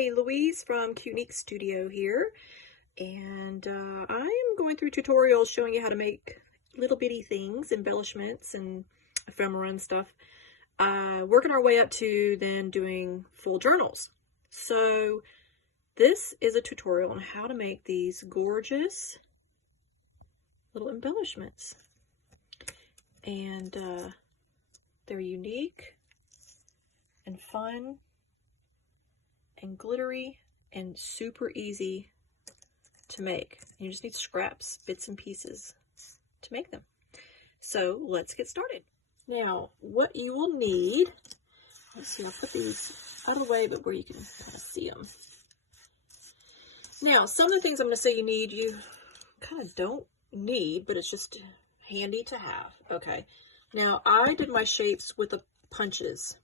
Hi, Louise from Cunique Studio here, and I am going through tutorials showing you how to make little bitty things, embellishments and ephemera and stuff, working our way up to then doing full journals. So this is a tutorial on how to make these gorgeous little embellishments, and they're unique and fun and glittery and super easy to make. You just need scraps, bits and pieces to make them. So let's get started. Now, what you will need, let's see, I'll put these out of the way, but where you can kind of see them. Now, some of the things I'm going to say you need, you kind of don't need, but it's just handy to have. Okay. Now, I did my shapes with the punches.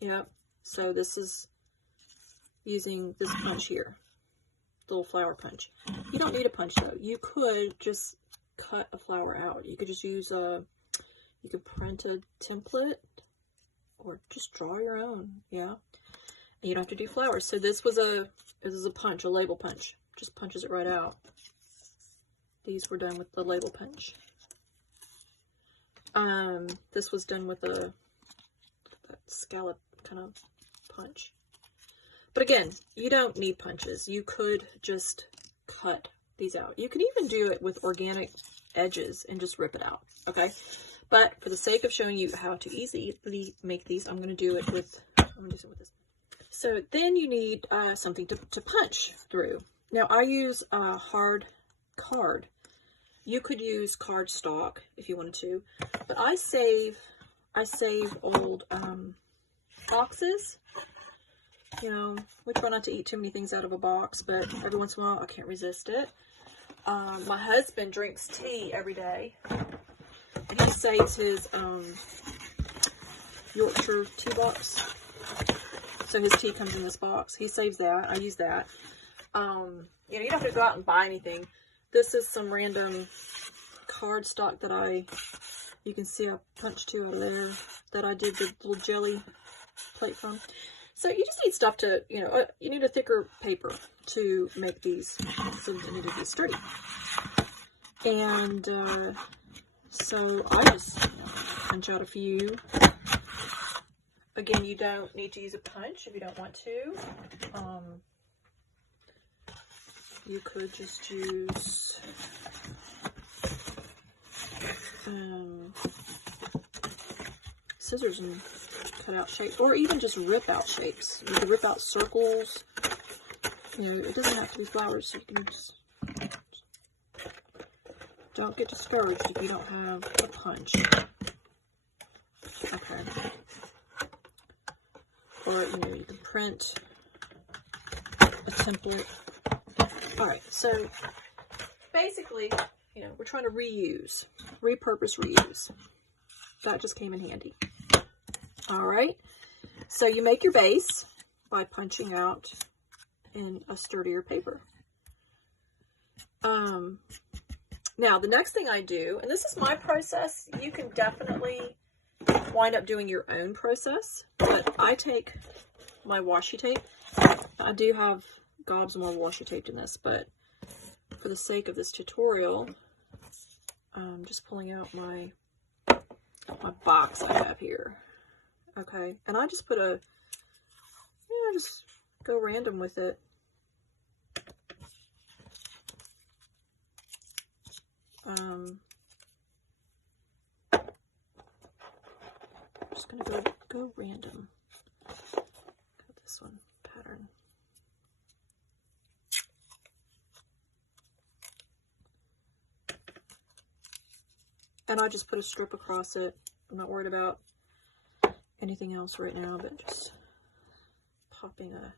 Yep. So this is using this punch here, little flower punch. You don't need a punch though. You could just cut a flower out. You could just use you could print a template or just draw your own. Yeah. And you don't have to do flowers. So this is a punch, a label punch. Just punches it right out. These were done with the label punch. This was done with that scallop kind of punch. But again, you don't need punches. You could just cut these out. You can even do it with organic edges and just rip it out, okay? But for the sake of showing you how to easily make these, I'm going to do it with, I'm going to do something with this. So then you need something to punch through. Now I use a hard card. You could use cardstock if you wanted to, but I save old boxes. You know, we try not to eat too many things out of a box, but every once in a while I can't resist it. My husband drinks tea every day, and he saves his Yorkshire tea box. So his tea comes in this box. He saves that. I use that. You know, you don't have to go out and buy anything. This is some random cardstock that you can see I punched two out of there, that I did the little jelly plate from. So you just need stuff to, you know, you need a thicker paper to make these, so they need to be sturdy. And so I just punch out a few. Again, you don't need to use a punch if you don't want to. You could just use scissors and cut out shapes, or even just rip out shapes. You can rip out circles. You know, it doesn't have to be flowers. So you can just don't get discouraged if you don't have a punch. Okay. Or, you know, you can print a template. All right. So basically, you know, we're trying to reuse, repurpose, reuse. That just came in handy. All right, so you make your base by punching out in a sturdier paper. Now, the next thing I do, and this is my process, you can definitely wind up doing your own process, but I take my washi tape. I do have gobs more washi tape in this, but for the sake of this tutorial, I'm just pulling out my box I have here. Okay, and I just put just go random with it. Just gonna go random. Got this one pattern. And I just put a strip across it. I'm not worried about anything else right now, but just popping a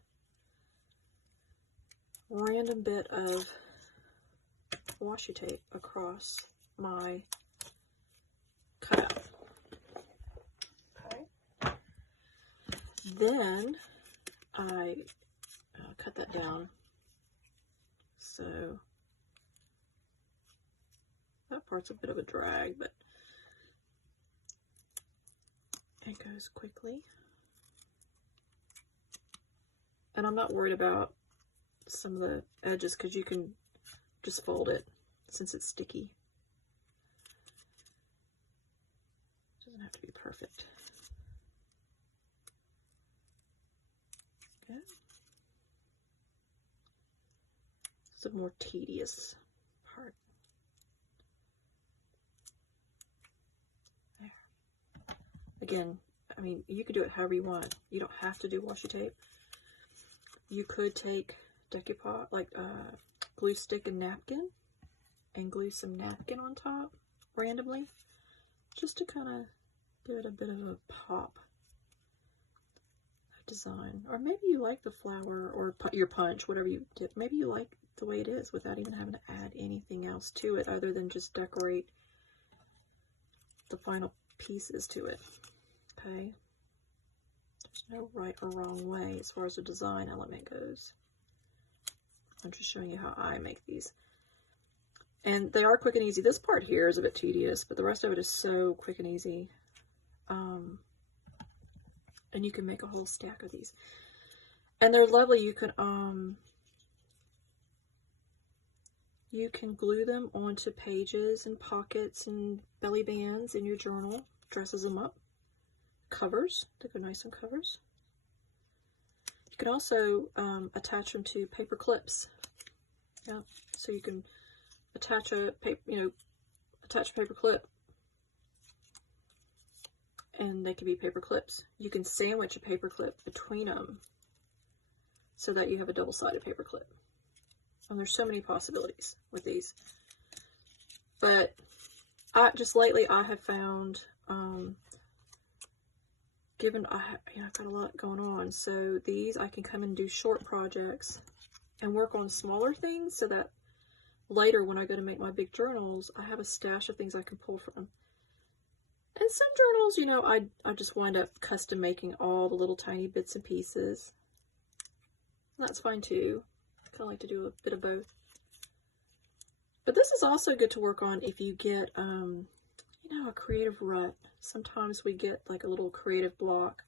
random bit of washi tape across my cutout. Okay. Then I cut that down. So that part's a bit of a drag, but it goes quickly. And And I'm not worried about some of the edges because you can just fold it since it's sticky. Doesn't have to be perfect. Okay. It's the more tedious part. There. Again, I mean, you could do it however you want. You don't have to do washi tape. You could take decoupage, like glue stick and napkin, and glue some napkin on top randomly, just to kind of give it a bit of a pop design. Or maybe you like the flower or your punch, whatever you did. Maybe you like the way it is without even having to add anything else to it other than just decorate the final pieces to it. Okay, there's no right or wrong way as far as the design element goes. I'm just showing you how I make these. And they are quick and easy. This part here is a bit tedious, but the rest of it is so quick and easy. And you can make a whole stack of these. And they're lovely. You can glue them onto pages and pockets and belly bands in your journal. Dresses them up. Covers. They go nice on covers. You can also attach them to paper clips. Yeah, so you can attach a paper, attach a paper clip, and they can be paper clips. You can sandwich a paper clip between them so that you have a double-sided paper clip. And there's so many possibilities with these. But just lately I have found, given I've got a lot going on, so these I can come and do short projects and work on smaller things so that later when I go to make my big journals, I have a stash of things I can pull from. And some journals, I just wind up custom making all the little tiny bits and pieces. That's fine too. I kind of like to do a bit of both. But this is also good to work on if you get, a creative rut. Sometimes we get like a little creative block.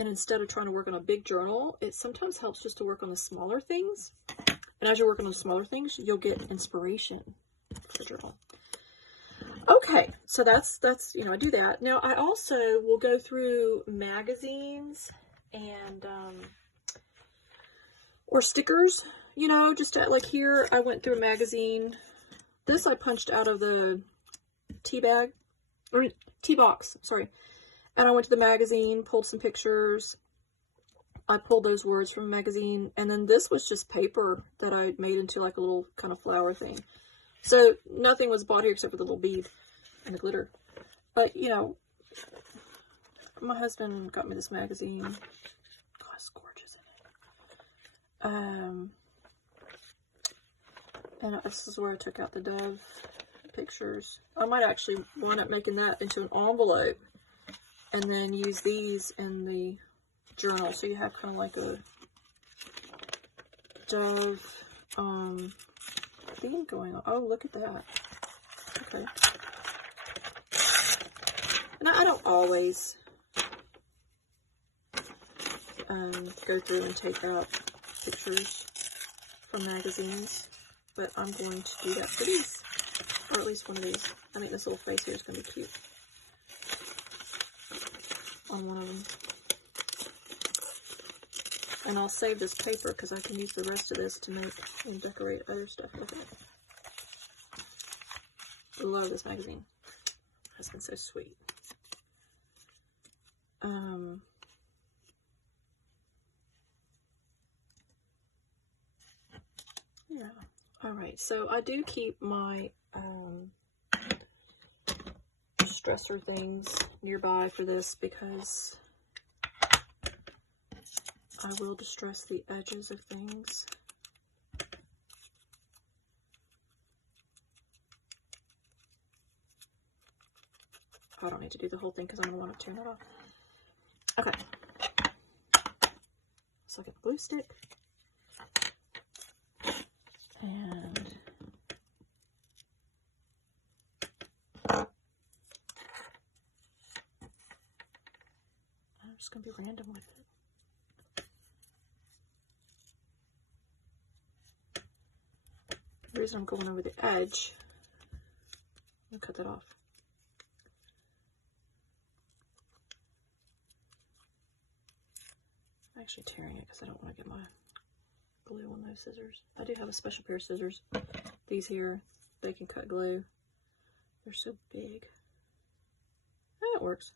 And instead of trying to work on a big journal, it sometimes helps just to work on the smaller things. And as you're working on the smaller things, you'll get inspiration for the journal. Okay, so that's I do that. Now I also will go through magazines and or stickers, just like here I went through a magazine. This I punched out of the tea box, sorry. And I went to the magazine, pulled some pictures. I pulled those words from a magazine. And then this was just paper that I made into like a little kind of flower thing. So nothing was bought here except for the little bead and the glitter. But, my husband got me this magazine. God, it's gorgeous in it. And this is where I took out the dove pictures. I might actually wind up making that into an envelope and then use these in the journal. So you have kind of like a dove theme going on. Oh, look at that. Okay. And I don't always go through and take out pictures from magazines, but I'm going to do that for these, or at least one of these. I think this little face here is going to be cute on one of them. And I'll save this paper because I can use the rest of this to make and decorate other stuff with it. I love this magazine. It's been so sweet. Yeah. Alright, so I do keep my dresser things nearby for this because I will distress the edges of things. I don't need to do the whole thing because I'm going to want to turn it off. Okay. So I get the glue stick. And I'm just going to be random with it. reason I'm going over the edge, I'm going to cut that off. I'm actually tearing it because I don't want to get my glue on those scissors. I do have a special pair of scissors. These here, they can cut glue. They're so big. Oh, it works.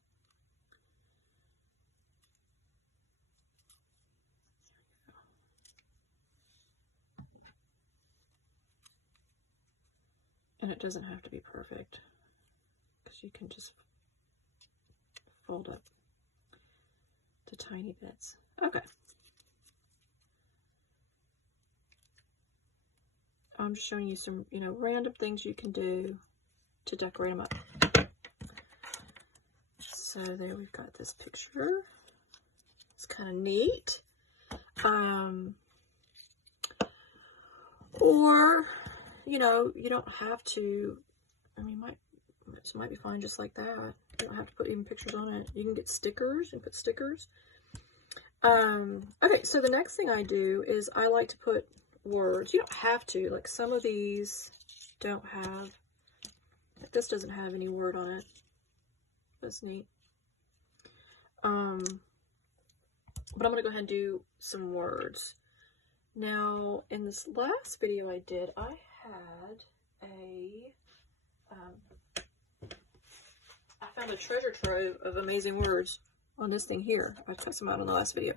And it doesn't have to be perfect, because you can just fold up to tiny bits. Okay. I'm just showing you some, you know, random things you can do to decorate them up. So there we've got this picture. It's kind of neat. Or, you know, you don't have to, I mean, this might be fine just like that. You don't have to put even pictures on it. You can get stickers and put stickers. Okay, so the next thing I do is I like to put words. You don't have to, like some of these don't have, like this doesn't have any word on it. That's neat. But I'm going to go ahead and do some words. Now, in this last video I did, I had I found a treasure trove of amazing words on this thing here. I cut some out in the last video.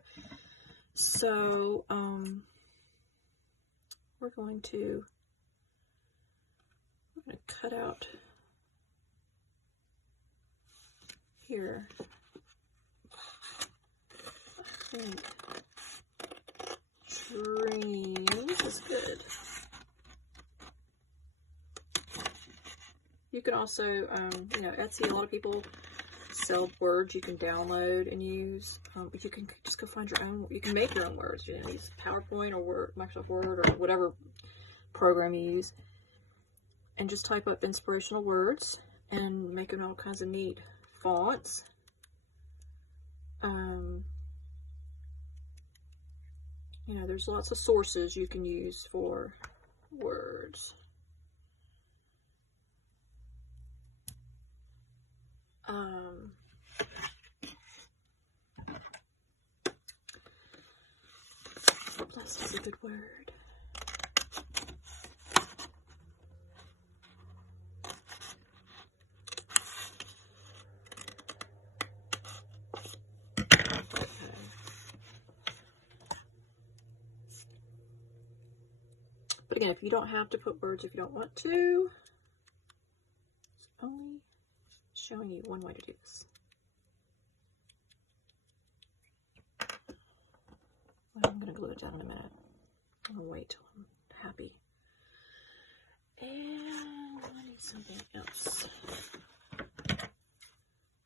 So, we're going to cut out here. I think dreams is good. You can also, you know, Etsy, a lot of people sell words you can download and use. But you can just go find your own, you can make your own words. You know, use PowerPoint or Word, Microsoft Word, or whatever program you use. And just type up inspirational words and make them all kinds of neat fonts. You know, there's lots of sources you can use for words. Blessed is a good word. But again, if you don't have to put words if you don't want to, it's only showing you one way to do this. Well, I'm going to glue it down in a minute. I'm going to wait till I'm happy. And I need something else. Let's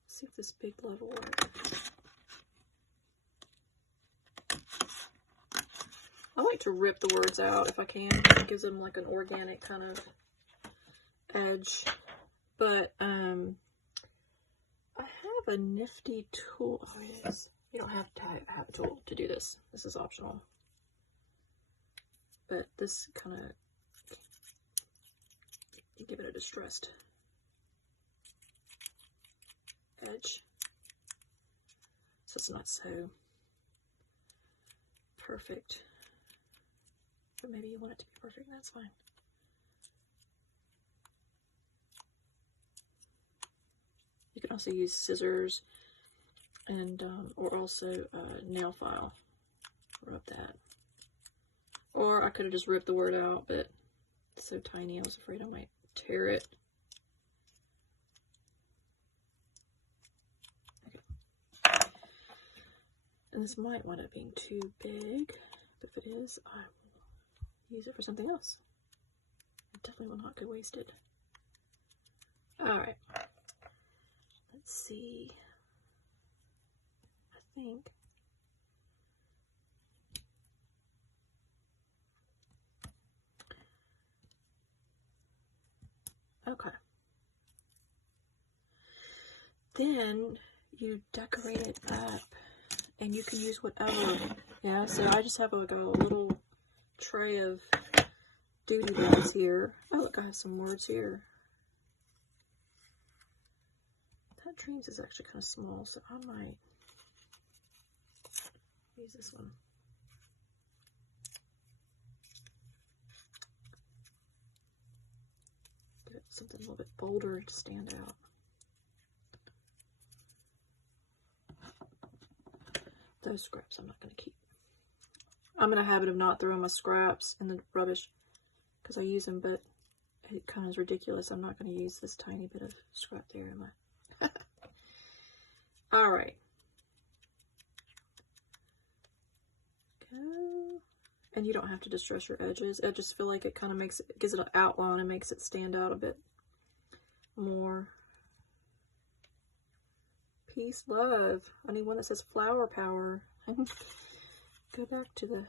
see if this big glove will work. I like to rip the words out if I can. It gives them like an organic kind of edge. But I have a nifty tool. Oh, it is. You don't have to have a tool to do this. This is optional. But this kind of, give it a distressed edge. So it's not so perfect. But maybe you want it to be perfect, and that's fine. You can also use scissors and or also nail file. Rub that. Or I could have just ripped the word out, but it's so tiny I was afraid I might tear it. Okay. And this might wind up being too big, but if it is, I will use it for something else. I definitely will not go wasted. Alright. Let's see. I think okay. Then you decorate it up and you can use whatever. Yeah, so I just have like a little tray of duty bags here. Oh, look, I have some words here. That Dreams is actually kind of small, so I might use this one. Get something a little bit bolder to stand out. Those scraps I'm not going to keep. I'm in a habit of not throwing my scraps in the rubbish because I use them, but it kind of is ridiculous. I'm not going to use this tiny bit of scrap there, am I? All right. Go. And you don't have to distress your edges. I just feel like it kind of makes it, gives it an outline and makes it stand out a bit more. Peace, love. I need one that says flower power. Go back to the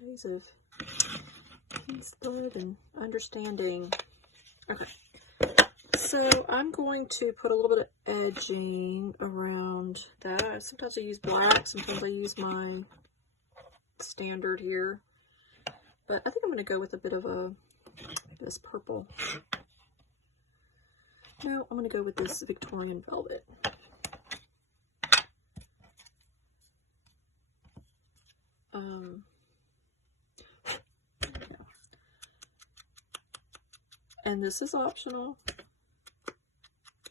days of peace, love, and understanding. Okay. So I'm going to put a little bit of edging around that. Sometimes I use black, sometimes I use my standard here. But I think I'm going to go with a bit of a, maybe this purple. No, I'm going to go with this Victorian velvet. And this is optional.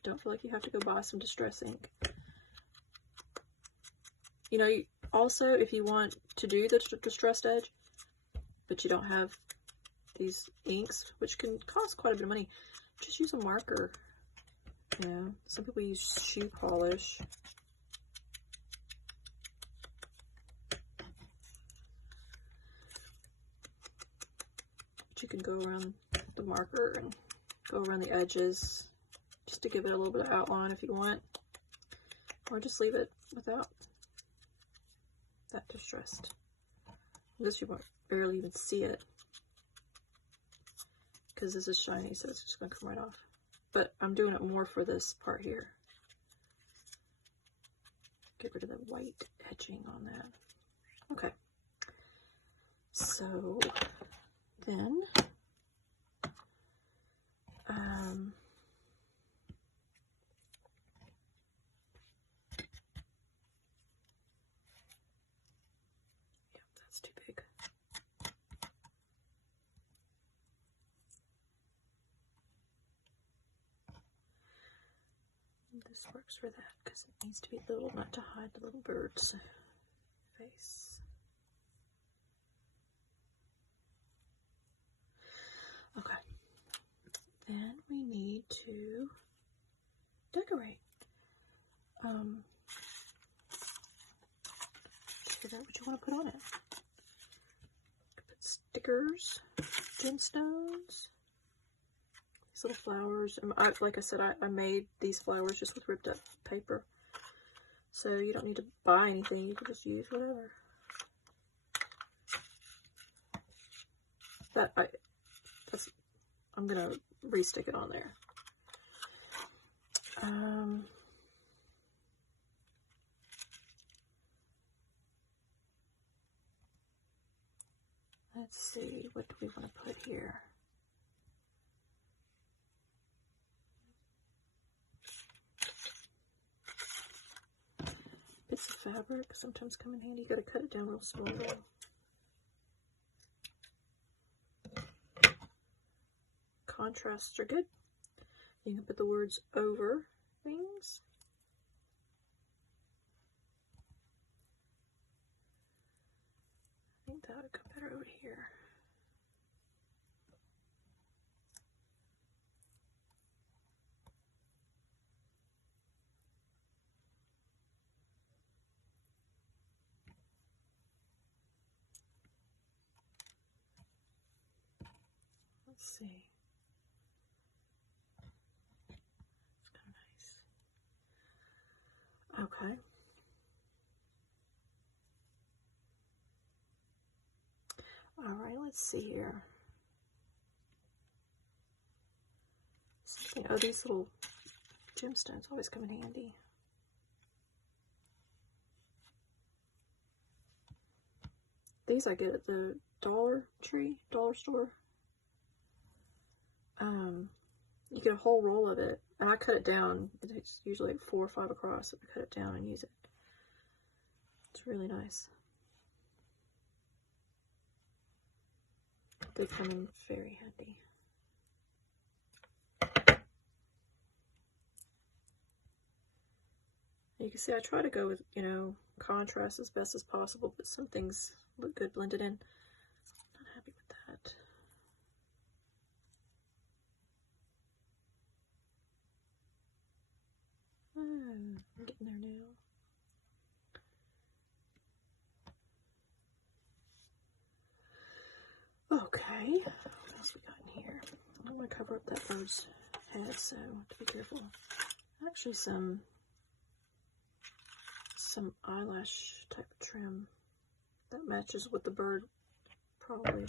Don't feel like you have to go buy some distress ink. You know, also, if you want to do the distressed edge, but you don't have these inks, which can cost quite a bit of money, just use a marker. You know, some people use shoe polish. But you can go around the marker and go around the edges just to give it a little bit of outline if you want, or just leave it without that distressed. This you won't barely even see it because this is shiny, so it's just going to come right off. But I'm doing it more for this part here. Get rid of the white edging on that. Okay. So then yep, that's too big. This works for that because it needs to be little, not to hide the little bird's face. Okay. Then we need to decorate. Figure out what you want to put on it. Put stickers, gemstones, these little flowers. Like I said, I made these flowers just with ripped up paper. So you don't need to buy anything, you can just use whatever. I'm gonna re-stick it on there. Let's see, what do we want to put here? Bits of fabric sometimes come in handy. You gotta cut it down real small. Contrasts are good. You can put the words over things. I think that would go better over here. Let's see. It's kind of nice. Okay. All right, let's see here. Something, oh, these little gemstones always come in handy. These I get at the dollar store. You get a whole roll of it, and I cut it down. It's usually like 4 or 5 across, so I cut it down and use it. It's really nice. They come in very handy. You can see I try to go with, you know, contrast as best as possible, but some things look good blended in. Not happy with that. I'm getting there now. Okay, what else we got in here? I don't want to cover up that bird's head, so to be careful. Actually, some eyelash type of trim that matches with the bird, probably.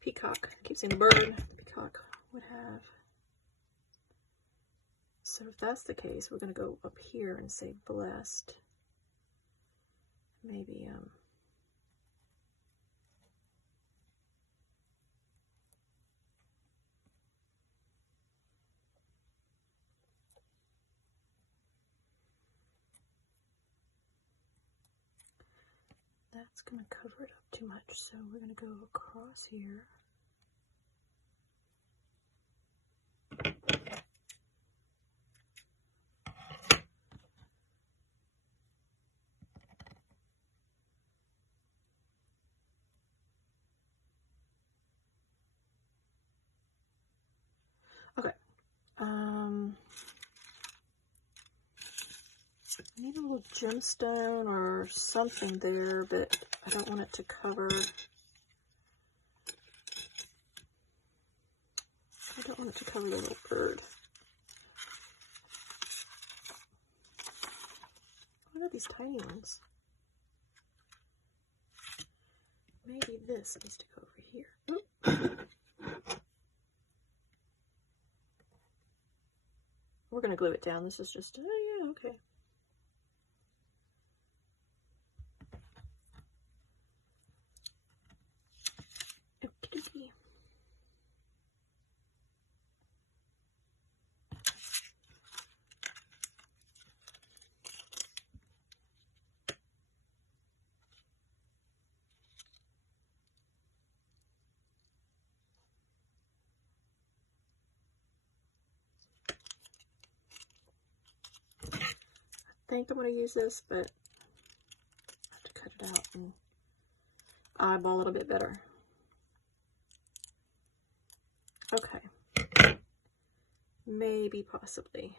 Peacock. I keep saying the bird. The peacock would have. So if that's the case, we're going to go up here and say blessed. Maybe that's going to cover it up too much, so we're going to go across here. Okay. I need a little gemstone or something there, but I don't want it to cover. I don't want it to cover the little bird. What are these tiny ones? Maybe this needs to go over here. We're going to glue it down. This is just, oh yeah, okay. Okie dokie. I think I'm going to use this, but I have to cut it out and eyeball it a bit better. Okay. Maybe, possibly.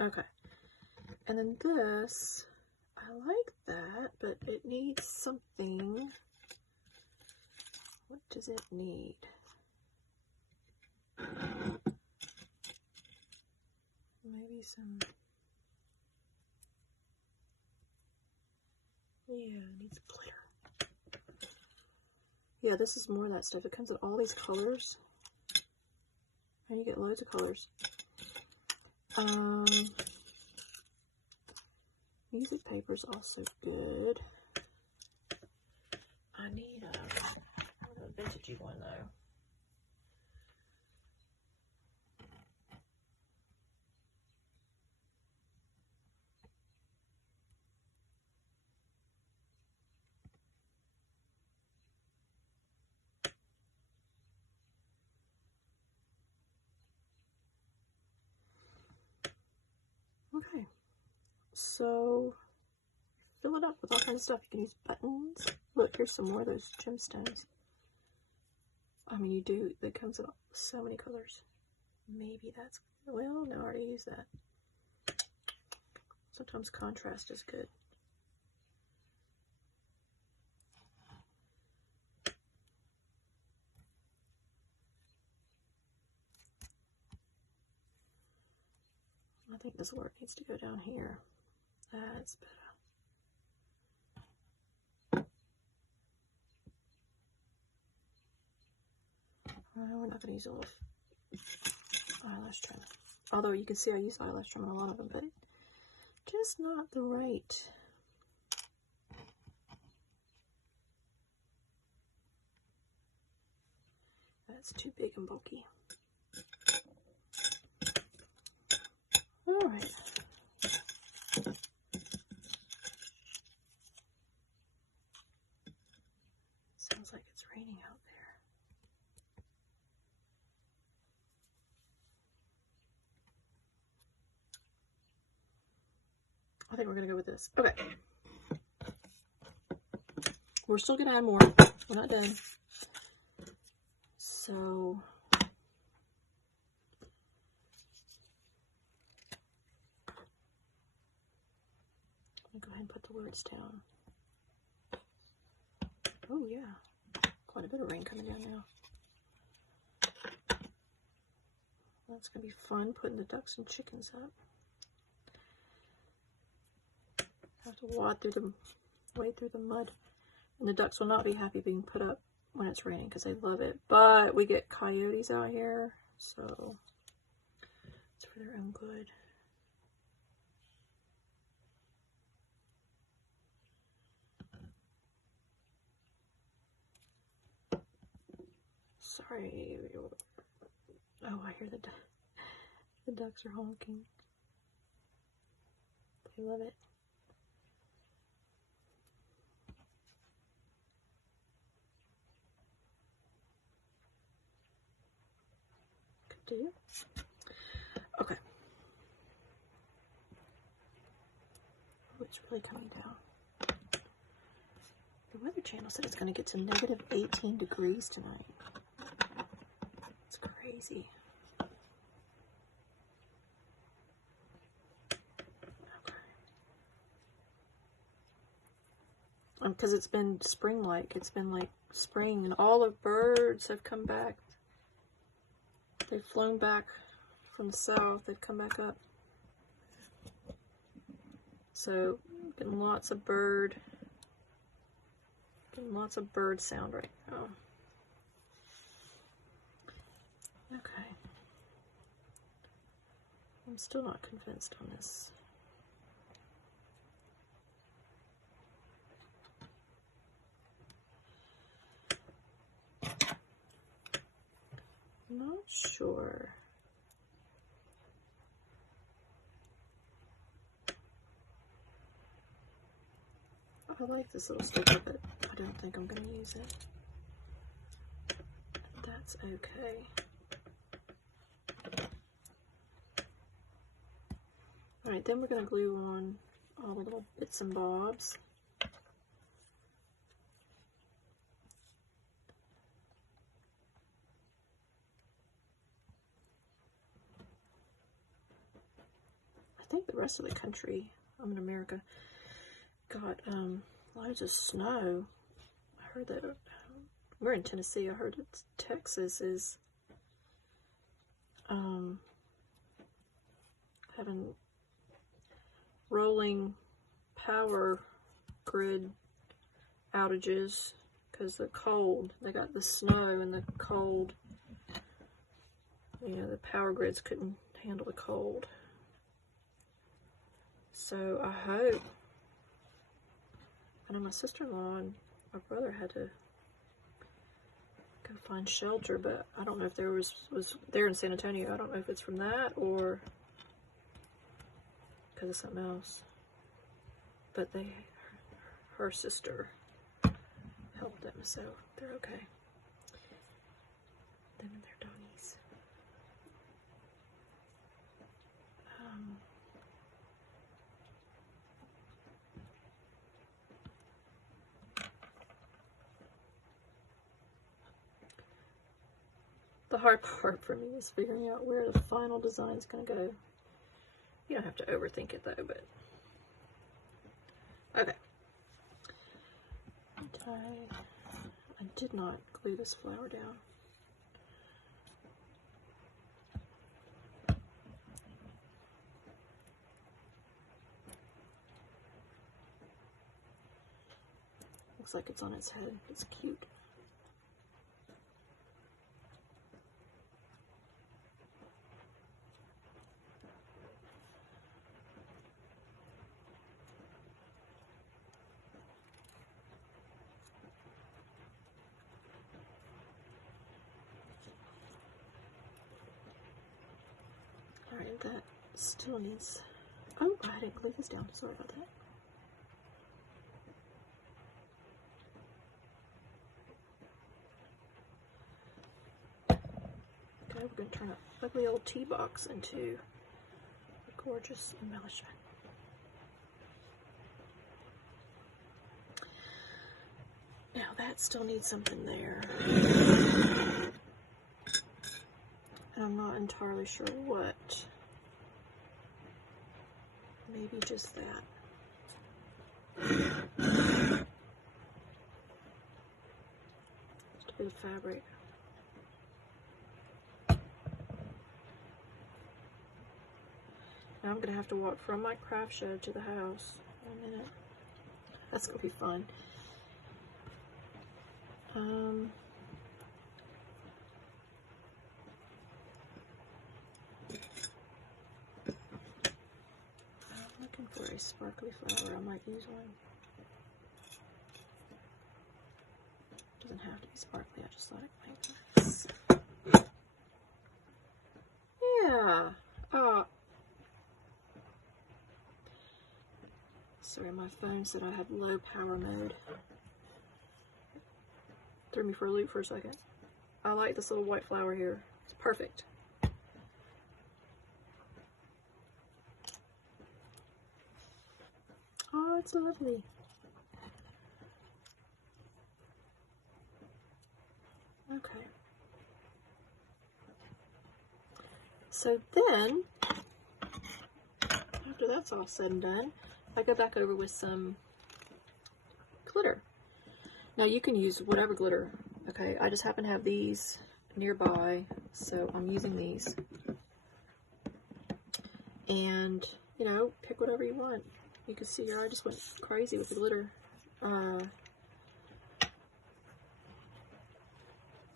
Okay. And then this, I like that, but it needs something. What does it need? Maybe some, yeah, it needs glitter. Yeah, this is more of that stuff. It comes in all these colors, and you get loads of colors. Music paper's also good. I need a vintagey one though. Okay, so fill it up with all kinds of stuff. You can use buttons. Look, here's some more of those gemstones. I mean, you do, it comes in so many colors. Maybe that's, well, no, I already used that. Sometimes contrast is good. I think this work needs to go down here. That's better. We're not going to use a little eyelash trim. Although you can see I use eyelash trim on a lot of them, but just not the right That's too big and bulky. All right. Sounds like it's raining out there. I think we're going to go with this. Okay. We're still going to add more. We're not done. So, I'm going to go ahead and put the words down. Oh, yeah. Quite a bit of rain coming down now. That's going to be fun, putting the ducks and chickens up. Have to wade through the mud. And the ducks will not be happy being put up when it's raining because they love it. But we get coyotes out here, so it's for their own good. Sorry. Oh, I hear the ducks are honking. They love it. Could do. Okay. Oh, it's really coming down. The Weather Channel said it's going to get to negative 18 degrees tonight. It's crazy. Because it's been spring-like. It's been like spring, and all the birds have come back. They've flown back from the south. They've come back up. So, getting lots of bird sound right now. Okay. I'm still not convinced on this. Not sure. I like this little sticker, but I don't think I'm going to use it. That's okay. Alright, then we're going to glue on all the little bits and bobs. I think the rest of the country, I'm in America, got loads of snow. I heard that we're in Tennessee. I heard that Texas is having rolling power grid outages because the cold. They got the snow and the cold. You know, the power grids couldn't handle the cold. So I hope. I know my sister-in-law and my brother had to go find shelter, but I don't know if there was there in San Antonio. I don't know if it's from that or because of something else. But her sister helped them, so they're okay. Them and their doggies. The hard part for me is figuring out where the final design is going to go. You don't have to overthink it though, but okay. I did not glue this flower down. Looks like it's on its head. It's cute. that still needs, oh, I didn't glue this down, sorry about that. Okay, we're going to turn an ugly old tea box into a gorgeous embellishment. Now that still needs something there. And I'm not entirely sure what. Maybe just that. Just a bit of fabric. Now I'm going to have to walk from my craft show to the house in a minute. That's going to be fun. I'm looking for a sparkly flower. I might use one. Doesn't have to be sparkly. I just thought it might be nice. Yeah. Sorry, my phone said I had low power mode. Threw me for a loop for a second. I like this little white flower here. It's perfect. Oh, it's lovely. Okay. So then, after that's all said and done, I go back over with some glitter. Now you can use whatever glitter, okay? I just happen to have these nearby, so I'm using these. And, you know, pick whatever you want. You can see here I just went crazy with the glitter.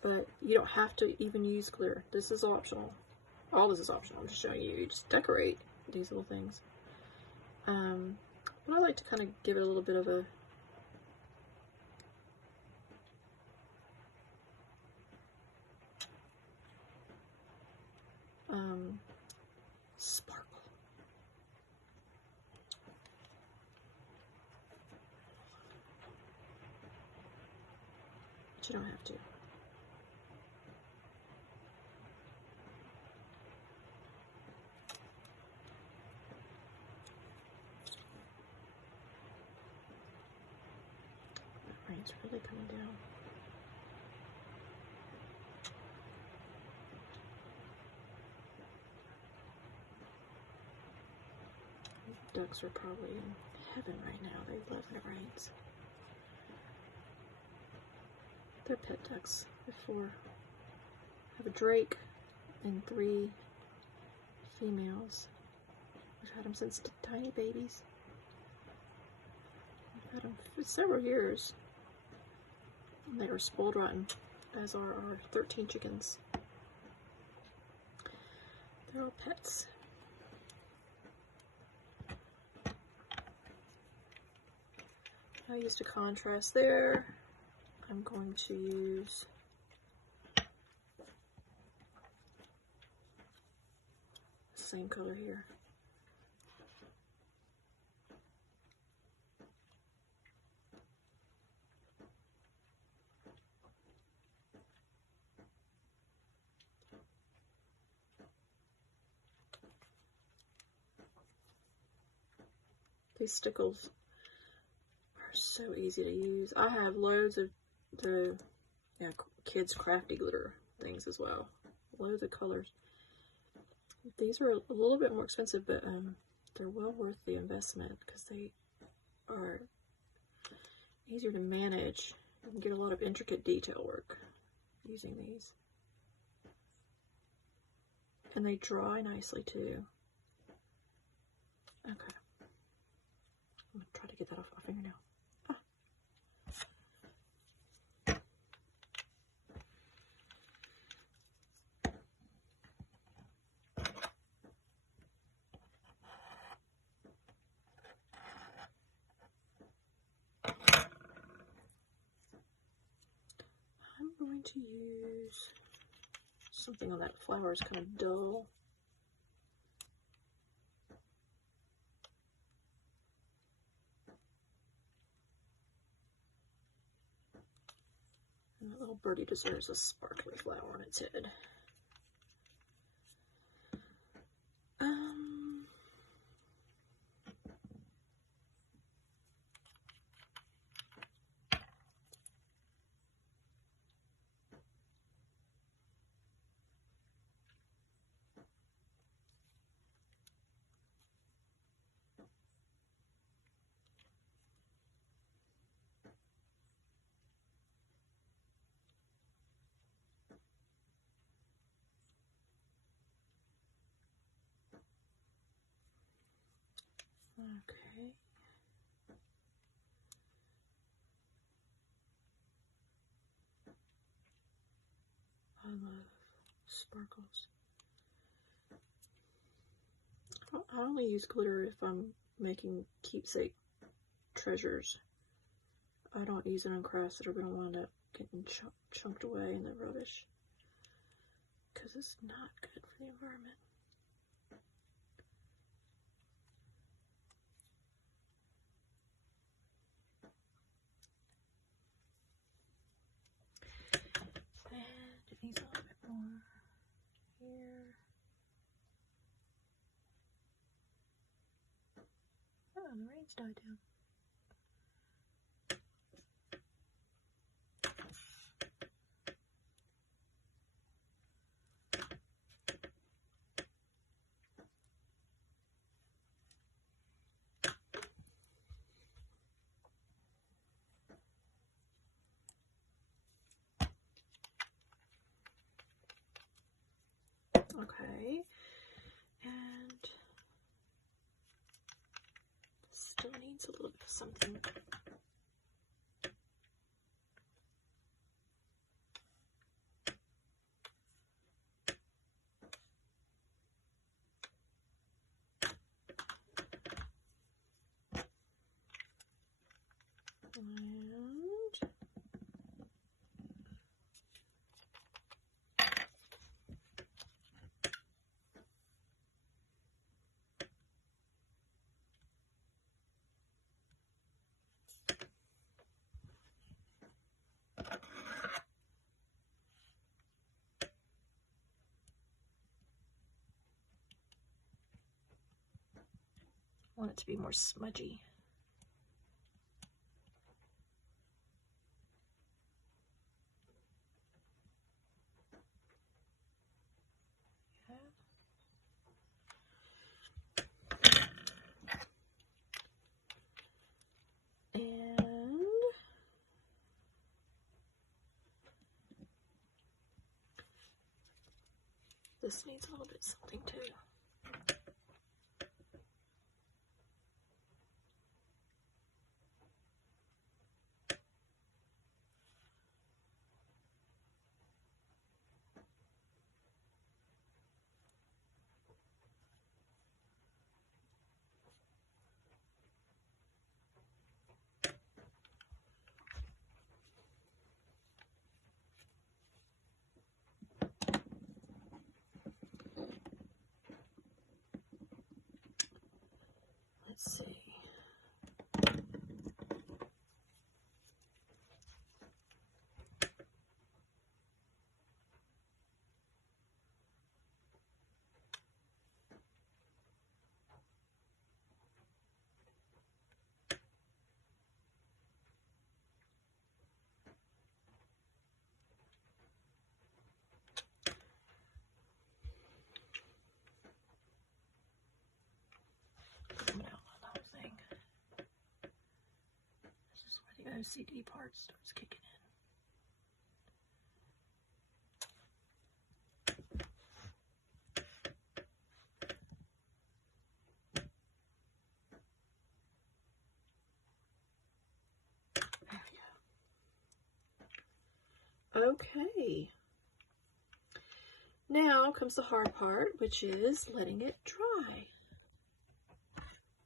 But you don't have to even use glitter. This is optional. All this is optional. I'm just showing you. You just decorate these little things. But I like to kind of give it a little bit of a sparkle. But you don't have to. The rain's really coming down. Ducks are probably in heaven right now. They love when it rains. They're pet ducks. They're 4. I have a drake and 3 females. We've had them since tiny babies. We've had them for several years. And they are spoiled rotten, as are our 13 chickens. They're all pets. I used a contrast there. I'm going to use the same color here. These stickles are so easy to use. I have loads of the kids crafty glitter things as well. Loads of colors. These are a little bit more expensive, but they're well worth the investment because they are easier to manage. You can get a lot of intricate detail work using these. And they dry nicely too. Okay. I'm going to try to get that off my fingernail. I'm going to use something on that flower is kind of dull. That little birdie deserves a sparkly flower on its head. Okay. I love sparkles. I only use glitter if I'm making keepsake treasures. I don't use it on crafts that are going to wind up getting chunked away in the rubbish, because it's not good for the environment. And it needs a little bit more here. Oh, the rain's died down. Okay, and still needs a little bit of something. And I want it to be more smudgy. And this needs a little bit something too. Let's see. The OCD part starts kicking in. There we go. Okay. Now comes the hard part, which is letting it dry.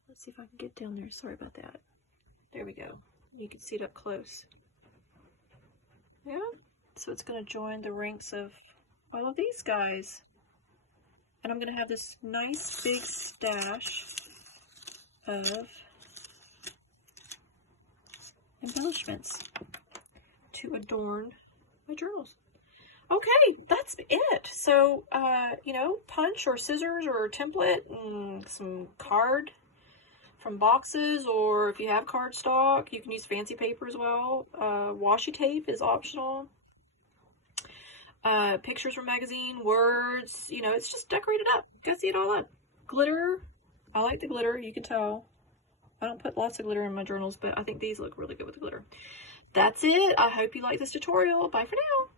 Let's see if I can get down there. Sorry about that. There we go. You can see it up close. Yeah, so it's going to join the ranks of all of these guys. And I'm going to have this nice big stash of embellishments to adorn my journals. Okay, that's it. So, you know, punch or scissors or a template and some card from boxes, or if you have cardstock, you can use fancy paper as well. Washi tape is optional. Pictures from magazine, words, you know, it's just decorated up. Gotta see it all up. Glitter. I like the glitter, you can tell. I don't put lots of glitter in my journals, but I think these look really good with the glitter. That's it. I hope you like this tutorial. Bye for now.